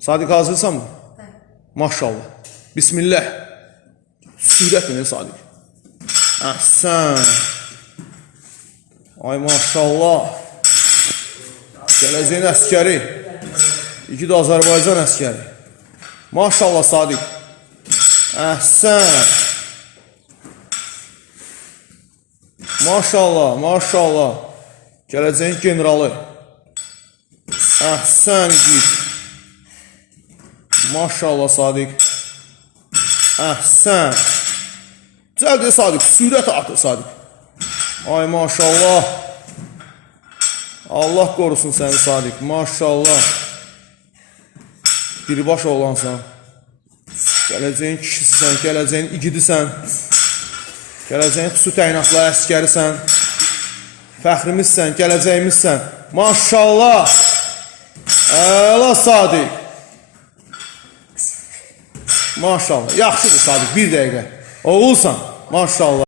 Sadiq hazırsan mı? Maşallah. Bismillah. Sürətlə Sadiq. Əhsən. Ay maşallah. Gələcəyin əskəri. İki də Azərbaycan əskəri. Maşallah Sadiq. Əhsən. Maşallah, maşallah. Gələcəyin generalı. Əhsən git. Maşallah Sadiq. Əhsən. Cəldə Sadiq, sürət artır Sadiq. Ay maşallah. Allah qorusun səni Sadiq. Maşallah. Birbaş oğlansan. Gələcəyin kişisisən, gələcəyin igidisən. Gələcəyin xüsusi təyinatlı əskərisən. Fəxrimizsən, gələcəyimizsən. Maşallah. Əla Sadiq. Maşallah. Yaxşıdır Sadiq, bir dəqiqə. Oğulsan. Maşallah.